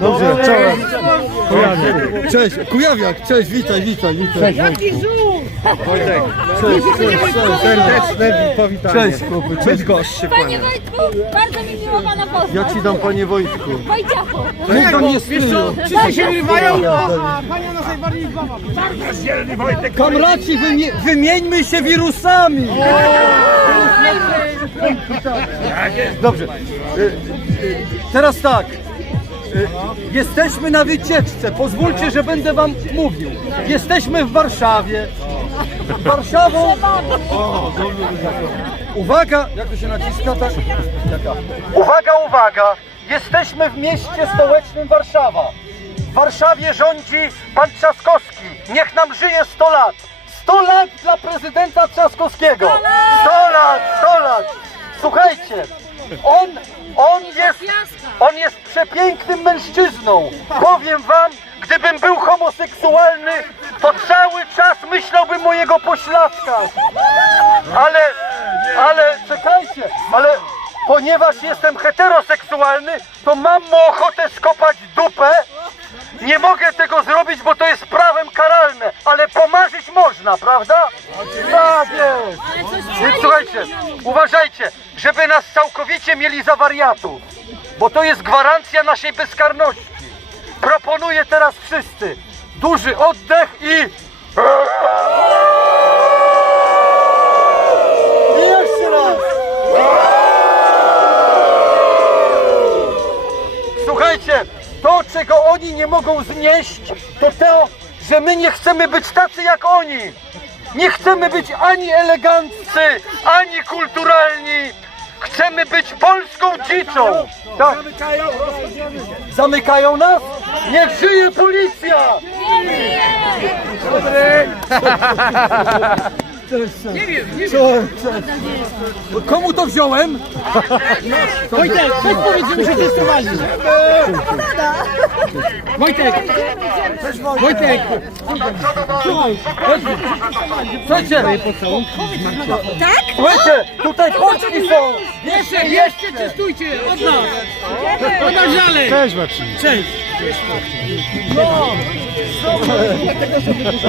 Dobrze, cześć. Kujawiak. cześć, Kujawiak, cześć, witaj, witaj, witaj. Jaki żółt! Wojtek, cześć, cześć, cześć, serdeczne powitanie. Cześć, chłopie, cześć, gość się Panie Wojtku, bardzo mi miło Pana poznać. Ja Ci dam, Panie Wojtku. Wojciechu. Niech tam nie stylu. Czy co, się rywają, a Pani ona pan najbardziej zbawa. Bardzo zielony Wojtek. Kamraci, wymi wymieńmy się wirusami. ja jest, dobrze, y y y teraz tak. Jesteśmy na wycieczce. Pozwólcie, że będę wam mówił. Jesteśmy w Warszawie. Warszawą. Uwaga! Jak to się naciska? Tak. Uwaga, uwaga! Jesteśmy w mieście stołecznym Warszawa. W Warszawie rządzi pan Trzaskowski. Niech nam żyje 100 lat. 100 lat dla prezydenta Trzaskowskiego. 100 lat, 100 lat. Słuchajcie, on, on jest, on jest przepięknym mężczyzną. Powiem wam, gdybym był homoseksualny, to cały czas myślałby mojego jego pośladka. Ale, ale, czekajcie, ale ponieważ jestem heteroseksualny, to mam mu ochotę skopać dupę. Nie mogę tego zrobić, bo to jest prawem karalne, ale pomarzyć można, prawda? zabierz! I coś... no, słuchajcie, uważajcie, żeby nas całkowicie mieli za wariatów, bo to jest gwarancja naszej bezkarności. Proponuję teraz wszyscy duży oddech i... I słuchajcie, To, czego oni nie mogą znieść, to to, że my nie chcemy być tacy jak oni. Nie chcemy być ani eleganccy, ani kulturalni. Chcemy być polską dziczą. Tak. Zamykają nas? Nie żyje policja! Dobry. też. Nie wiem, nie co, wiem. Co, co. Komu to wziąłem? No, Wojtek, coś powiedz, żeby się testowali. Wojtek! Wojtek! Słuchajcie! Tak? Słuchajcie! Tutaj chodźcie są! Jeszcze, jeszcze testujcie! Od nas! Od nas dalej! Cześć Marcin! Cześć! No! Co? Jak tego sobie dużo?